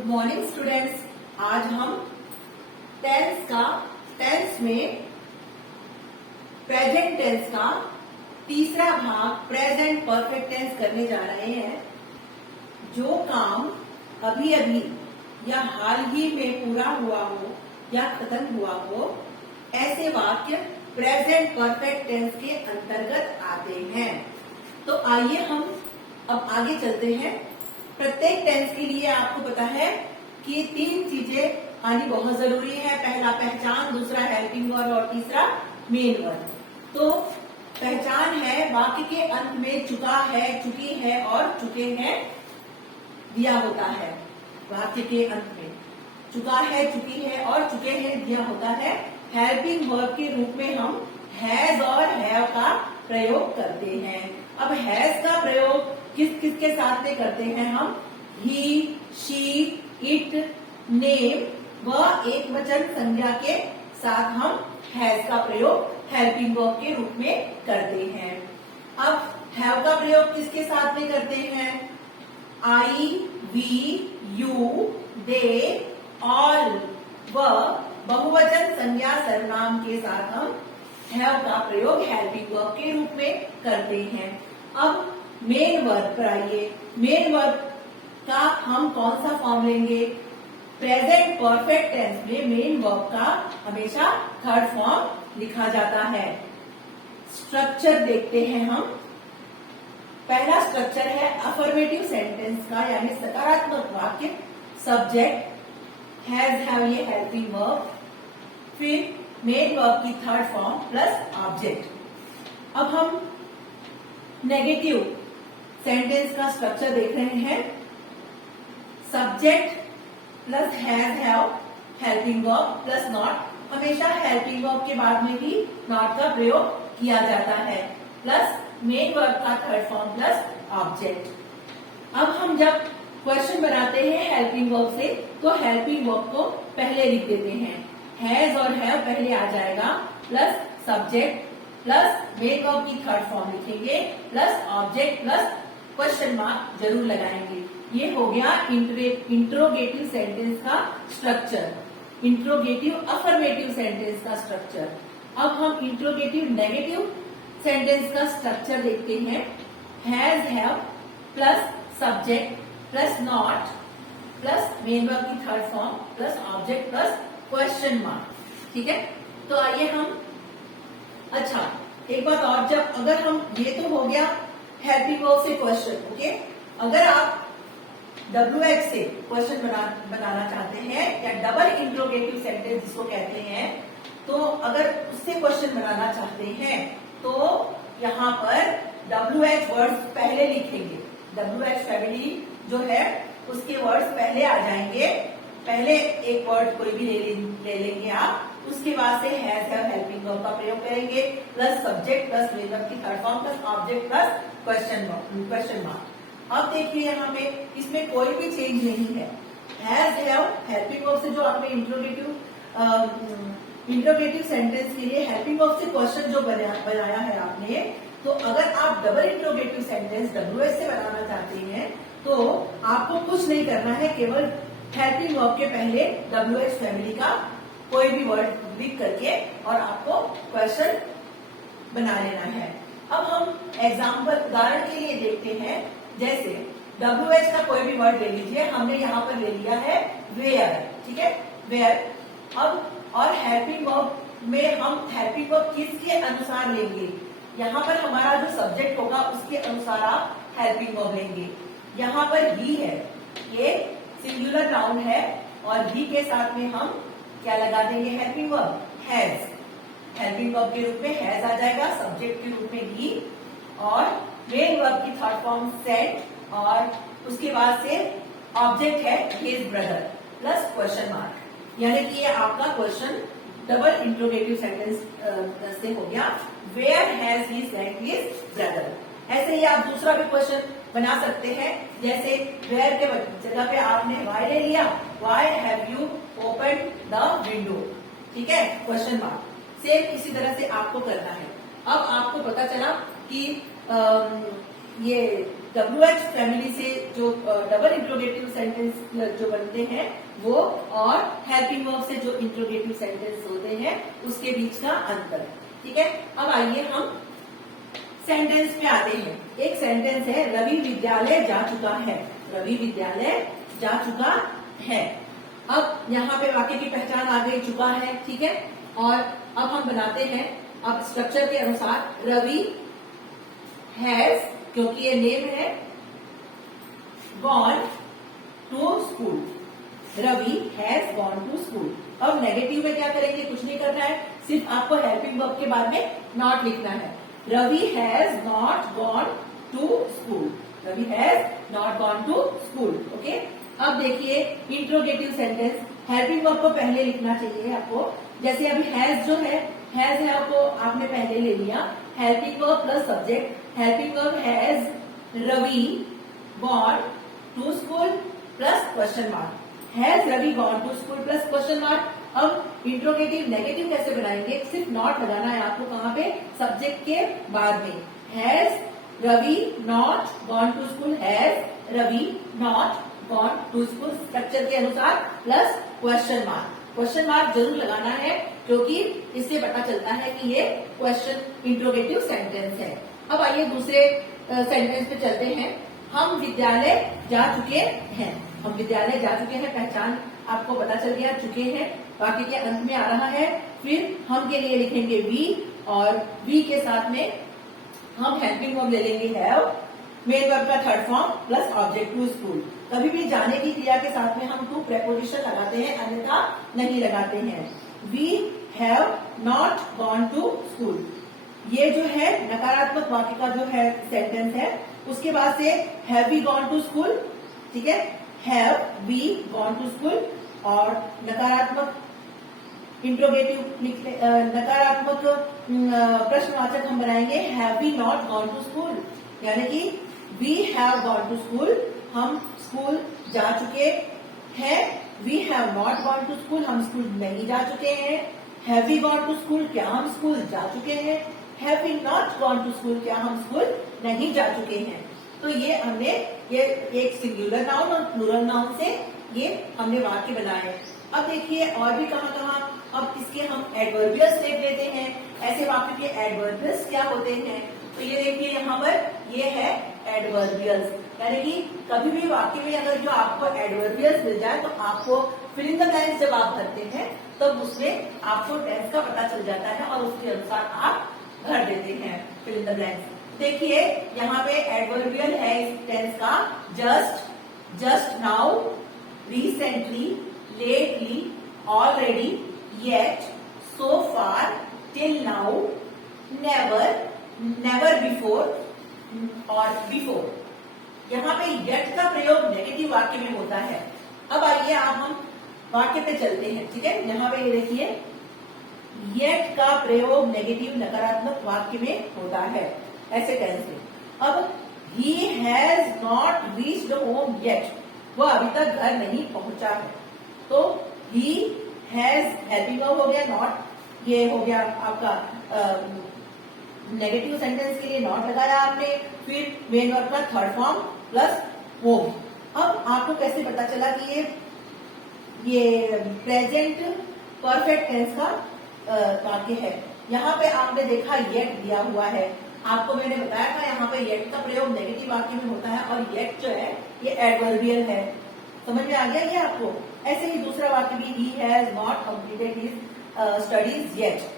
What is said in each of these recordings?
Good morning students. आज हम tense में प्रेजेंट टेंस का तीसरा भाग प्रेजेंट परफेक्ट टेंस करने जा रहे हैं। जो काम अभी अभी या हाल ही में पूरा हुआ हो या खत्म हुआ हो, ऐसे वाक्य प्रेजेंट परफेक्ट टेंस के अंतर्गत आते हैं। तो आइए हम अब आगे चलते हैं। प्रत्येक टेंस के लिए आपको पता है कि तीन चीजें आनी बहुत जरूरी है। पहला पहचान, दूसरा हेल्पिंग वर्ब और तीसरा मेन वर्ब। तो पहचान है वाक्य के अंत में चुका है, चुकी है और चुके हैं दिया होता है। वाक्य के अंत में चुका है, चुकी है और चुके हैं दिया होता है। हेल्पिंग वर्ब के रूप में हम हैज और हैव का प्रयोग करते हैं। अब हैज का प्रयोग किस किस के साथ में करते हैं हम? ही, शी, इट, नेम व एक वचन संज्ञा के साथ हम हैज का प्रयोग हेल्पिंग वर्ब के रूप में करते हैं। अब हैव का प्रयोग किसके साथ में करते हैं? आई, वी, यू, दे, ऑल व बहुवचन संज्ञा सर्वनाम के साथ हम हैव का प्रयोग हेल्पिंग वर्ब के रूप में करते हैं। अब मेन वर्ब पर आइए। मेन वर्ब का हम कौन सा फॉर्म लेंगे? प्रेजेंट परफेक्ट टेंस में मेन वर्ब का हमेशा थर्ड फॉर्म लिखा जाता है। स्ट्रक्चर देखते हैं हम। पहला स्ट्रक्चर है अफर्मेटिव सेंटेंस का, यानी सकारात्मक वाक्य। सब्जेक्ट हैज, हैव ये हेल्पिंग वर्ब, फिर मेन वर्ब की थर्ड फॉर्म प्लस ऑब्जेक्ट। अब हम नेगेटिव सेंटेंस का स्ट्रक्चर देख रहे हैं। Subject plus has, have, helping verb plus not. हमेशा हेल्पिंग वर्ब के बाद में भी नॉट का प्रयोग किया जाता है, प्लस मेन वर्ब का थर्ड फॉर्म प्लस ऑब्जेक्ट। अब हम जब क्वेश्चन बनाते हैं हेल्पिंग वर्ब से, तो हेल्पिंग वर्ब को पहले लिख देते हैं। हैज और हैव पहले आ जाएगा, plus subject plus main verb की थर्ड फॉर्म लिखेंगे, plus object plus question mark जरूर लगाएंगे। ये हो गया इंट्रोगेटिव सेंटेंस का स्ट्रक्चर, इंट्रोगेटिव अफर्मेटिव सेंटेंस का स्ट्रक्चर। अब हम इंट्रोगेटिव नेगेटिव सेंटेंस का स्ट्रक्चर देखते हैं। Has, have plus subject plus not plus main verb की third form plus object plus question mark. ठीक है, तो आइए हम अच्छा एक बात और, जब अगर हम ये तो हो गया हेल्पिंग वर्ब से क्वेश्चन, ओके। अगर आप WH से क्वेश्चन बनाना चाहते हैं या डबल इंट्रोगेटिव सेंटेंस जिसको कहते हैं, तो अगर उससे क्वेश्चन बनाना चाहते हैं तो यहाँ पर WH वर्ड्स पहले लिखेंगे। WH फैमिली जो है उसके वर्ड्स पहले आ जाएंगे। पहले एक वर्ड कोई भी ले लेंगे आप, उसके बाद से हैज, हैव, हेल्पिंग वर्ब का प्रयोग करेंगे, plus subject plus main verb की third form plus object plus question mark. अब देखिए यहाँ पे इसमें कोई भी चेंज नहीं है। हैज, हैव, हेल्पिंग वर्ब से जो आपने इंट्रोगेटिव सेंटेंस के लिए हेल्पिंग वर्ब से क्वेश्चन जो बनाया है आपने, तो अगर आप डबल इंट्रोगेटिव सेंटेंस WH से बनाना चाहते हैं तो आपको कुछ नहीं करना है, केवल हेल्पिंग वर्ब के पहले WH फैमिली का कोई भी वर्ड लिख करके और आपको क्वेश्चन बना लेना है। अब हम एग्जाम्पल उदाहरण के लिए देखते हैं। जैसे WH का कोई भी वर्ड ले लीजिए, हमने यहाँ पर ले लिया है वेयर, ठीक है, वेयर। अब और हेल्पिंग वर्ब में हम हेल्पिंग वर्ब किसके अनुसार लेंगे? यहाँ पर हमारा जो सब्जेक्ट होगा उसके अनुसार आप हेल्पिंग वर्ब लेंगे। यहाँ पर ही है, ये सिंगुलर नाउन है और ही के साथ में हम क्या लगा देंगे? Helping verb has. Helping verb के रूप में हैज आ जाएगा, सब्जेक्ट के रूप में ही, और मेन वर्ब की थर्ड फॉर्म सेड, और उसके बाद से ऑब्जेक्ट है his brother plus question mark. यानी कि ये आपका क्वेश्चन डबल इंट्रोगेटिव सेंटेंस से हो गया। Where has he said his brother. ऐसे ही आप दूसरा भी क्वेश्चन बना सकते हैं। जैसे वेयर के जगह पे आपने वाई ले लिया, why have you open the window, ठीक है, क्वेश्चन मार्क। सेम इसी तरह से आपको करना है। अब आपको पता चला कि ये WH फैमिली से जो डबल इंट्रोगेटिव इंट्रोगेटिव सेंटेंस जो बनते हैं वो, और हेल्पिंग वर्ब से जो इंट्रोगेटिव सेंटेंस होते हैं उसके बीच का अंतर। ठीक है, अब आइए हम सेंटेंस पे आते हैं। एक सेंटेंस है, रवि विद्यालय जा चुका है। रवि विद्यालय जा चुका है। अब यहाँ पे वाक्य की पहचान आ गई, चुका है। ठीक है, और अब हम बनाते हैं, अब स्ट्रक्चर के अनुसार रवि हैज, क्योंकि ये नेम है, gone to school. Ravi has gone to school. अब नेगेटिव में क्या करेंगे, कुछ नहीं करना है, सिर्फ आपको हेल्पिंग वर्ब के बाद में नॉट लिखना है। Ravi has not gone to school. Ravi has not gone to school. Okay, अब देखिए इंट्रोगेटिव सेंटेंस, हेल्पिंग वर्ब को पहले लिखना चाहिए आपको। जैसे अभी हैज जो है, हैज है आपको आपने पहले ले लिया, helping verb plus subject. Helping verb has Ravi gone to school plus question mark. Has Ravi gone to school plus question mark. अब इंट्रोगेटिव नेगेटिव कैसे बनाएंगे, सिर्फ नॉट लगाना है आपको, कहाँ पे, सब्जेक्ट के बाद में। Has Ravi not gone to school, has Ravi not gone to school, structure के अनुसार, plus question mark. Question mark जरूर लगाना है क्योंकि इससे पता चलता है कि ये क्वेश्चन इंट्रोगेटिव सेंटेंस है। अब आइए दूसरे सेंटेंस पे चलते हैं। हम विद्यालय जा चुके हैं। हम विद्यालय जा चुके हैं, पहचान आपको पता चल गया, चुके हैं, वाक्य के अंत में आ रहा है। फिर हम के लिए लिखेंगे वी, और वी के साथ में हम हेल्पिंग वर्ब ले लेंगे हैव, मेन वर्ब का third form plus object to school. कभी भी जाने की क्रिया के साथ में हम टू प्रेपोजिशन लगाते हैं, अन्यथा नहीं लगाते हैं। We have not gone to school. ये जो है नकारात्मक वाक्य का जो है सेंटेंस है, उसके बाद से have we gone to school. ठीक है, have we gone to school, और नकारात्मक इंट्रोगेटिव नकारात्मक प्रश्नवाचक हम बनाएंगे have we not gone to school, यानी कि we have gone to school, हम स्कूल जा चुके हैं। We have not gone to school, हम स्कूल नहीं जा चुके हैं। Have we gone to school, क्या हम स्कूल जा चुके हैं। Have we not gone to school, क्या हम स्कूल नहीं जा चुके हैं। तो ये हमने ये एक सिंगुलर नाउन और प्लूरल नाउन से ये हमने वाक्य बनाए। अब देखिए और भी कहाँ कहाँ, अब इसके हम एडवर्बियल्स देख लेते हैं। ऐसे वाक्य के एडवर्बियल्स क्या होते हैं, तो ये देखिए यहाँ पर ये है एडवर्बियल्स, यानी कि कभी भी वाक्य में अगर जो आपको एडवर्बियल्स मिल जाए तो आपको फिल इन द ब्लैंक्स जब आप भरते हैं तब उसमें आपको टेंस का पता चल जाता है और उसके अनुसार आप भर देते हैं फिल इन द ब्लैंक्स। देखिए यहाँ पे एडवर्बियल है इस टेंस का, just, just now, recently, lately, already, yet, so far, till now, never, never before और बिफोर। यहाँ पे येट का प्रयोग नेगेटिव वाक्य में होता है। अब आइए आप हम वाक्य पे चलते हैं। ठीक है, यहाँ पे ये देखिए येट का प्रयोग नेगेटिव नकारात्मक वाक्य में होता है ऐसे टेंस में। अब he has not reached home yet, वो अभी तक घर नहीं पहुंचा है, तो ही हैज हेल्पिंग वर्ब हो गया, नॉट ये हो गया आपका नेगेटिव सेंटेंस के लिए नॉट लगाया आपने, फिर मेन वर्ब का थर्ड फॉर्म प्लस होम। अब आपको कैसे पता चला कि ये प्रेजेंट परफेक्ट टेंस का वाक्य है। यहाँ पे आपने देखा येट दिया हुआ है, आपको मैंने बताया था यहाँ पे येट का प्रयोग नेगेटिव वाक्य में होता है और येट जो है ये एडवर्बियल है। समझ में आ गया ये आपको। ऐसे ही दूसरा वाक्य भी, he has not completed his studies yet,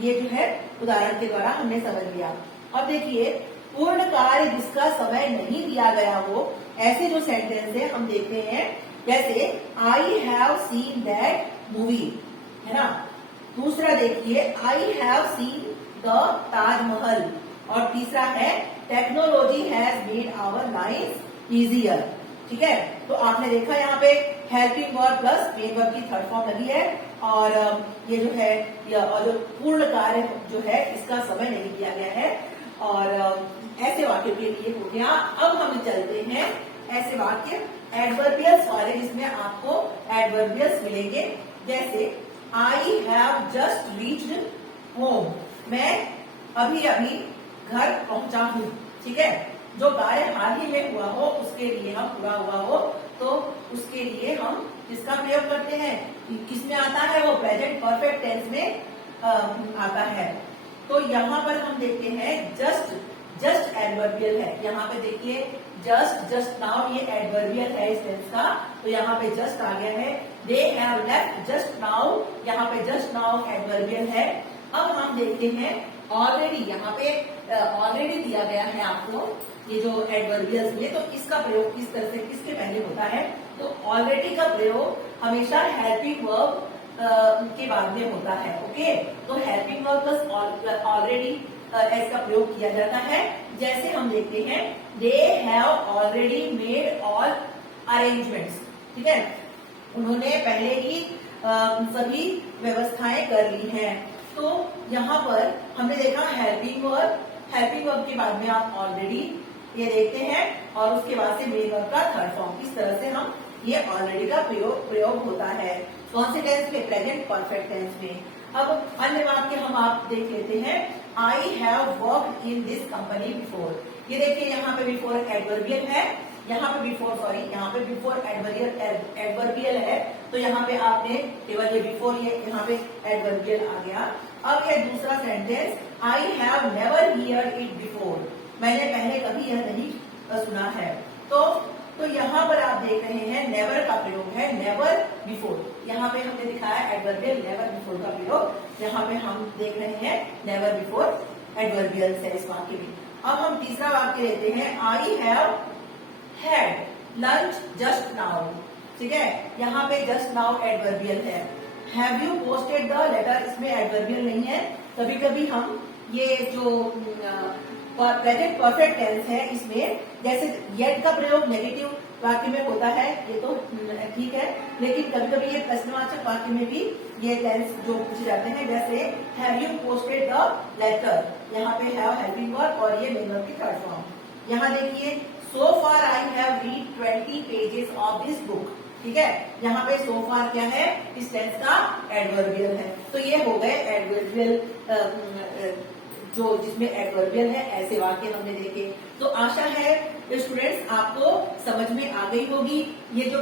ये जो है उदाहरण के द्वारा हमने समझ लिया। अब देखिए पूर्ण कार्य जिसका समय नहीं दिया गया हो, ऐसे जो सेंटेंस है हम देखते हैं, जैसे I have seen that movie, है ना। दूसरा देखिए I have seen the Taj Mahal, और तीसरा है technology has made our life easier. ठीक है, तो आपने देखा यहाँ पे helping verb plus main verb की थर्ड फॉर्म लगी है, और ये जो है और जो पूर्ण कार्य जो है इसका समय नहीं दिया गया है, और ऐसे वाक्य के लिए हो गया। अब हम चलते हैं ऐसे वाक्य एडवर्बियल्स वाले जिसमें आपको एडवर्बियल्स मिलेंगे, जैसे I have just reached home, मैं अभी अभी घर पहुंचा हूं। ठीक है, जो कार्य हाल ही में हुआ हो उसके लिए हम पूरा हुआ हो तो उसके लिए हम किसका प्रयोग करते हैं, किसमें आता है, वो प्रेजेंट परफेक्ट टेंस में आता है। तो यहाँ पर हम देखते हैं जस्ट एडवर्बियल है। यहाँ पे देखिए जस्ट नाउ, ये एडवर्बियल है इस टेंस का, तो यहाँ पे जस्ट आ गया है। They have left just now, यहाँ पे जस्ट नाउ एडवर्बियल है। अब हम देखते हैं ऑलरेडी, यहाँ पे ऑलरेडी दिया गया है आपको ये जो एडवर्बियल्स में, तो इसका प्रयोग किस तरह से किसके पहले होता है, तो ऑलरेडी का प्रयोग हमेशा हेल्पिंग वर्ब के बाद में होता है। ओके, तो हेल्पिंग वर्ब प्लस ऑलरेडी इसका प्रयोग किया जाता है। जैसे हम देखते हैं they have already made all arrangements, ठीक है, उन्होंने पहले ही सभी व्यवस्थाएं कर ली हैं। तो यहाँ पर हमने देखा हेल्पिंग वर्ब के बाद में आप ऑलरेडी ये देखते हैं और उसके बाद से मेन वर्ब का थर्ड फॉर्म, इस तरह से हम ये ऑलरेडी का प्रयोग होता है। कौन से टेंस में, प्रेजेंट परफेक्ट टेंस में। अब अन्य वाक्य हम आप देख लेते हैं, I have worked in this company before. ये देखिए यहाँ पे बिफोर एडवर्बियल है, यहाँ पे बिफोर एडवर्बियल है, तो यहाँ पे आपने केवल ये बिफोर, ये यहाँ पे एडवर्बियल आ गया। अब ये दूसरा sentence, I have never heard it before, मैंने पहले कभी यह नहीं सुना है। तो यहाँ पर आप देख रहे हैं नेवर का प्रयोग है, नेवर बिफोर। यहाँ पे हमने दिखाया एडवर्बियल नेवर बिफोर का प्रयोग, यहाँ पे हम देख रहे हैं नेवर बिफोर एडवर्बियल है इस वाक्य में। अब हम तीसरा वाक्य लेते हैं, I have had lunch just now, ठीक है, यहाँ पे जस्ट नाउ एडवर्बियल है। Have you posted the letter, इसमें एडवर्बियल नहीं है। कभी कभी हम ये जो प्रेजेंट परफेक्ट टेंस है इसमें जैसे येट का प्रयोग नेगेटिव वाक्य में होता है, ये तो ठीक है, लेकिन कभी कभी ये प्रश्नवाचक वाक्य में भी ये टेंस जो पूछे जाते हैं, जैसे have you posted the letter, यहाँ पे हैव हेल्पिंग वर्ब और ये मेन वर्ब की थर्ड फॉर्म। यहाँ देखिए so far I have read 20 pages of this book, ठीक है, यहाँ पे सो फार क्या है, इस टेंस का एडवर्बियल है। तो ये हो गए एडवर्बियल जो जिसमें एडवर्बियल है, ऐसे वाक्य हमने देखे। तो आशा है स्टूडेंट्स आपको समझ में आ गई होगी ये जो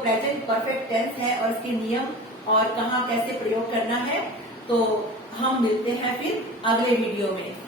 प्रेजेंट परफेक्ट टेंस है और इसके नियम और कहाँ कैसे प्रयोग करना है। तो हम मिलते हैं फिर अगले वीडियो में।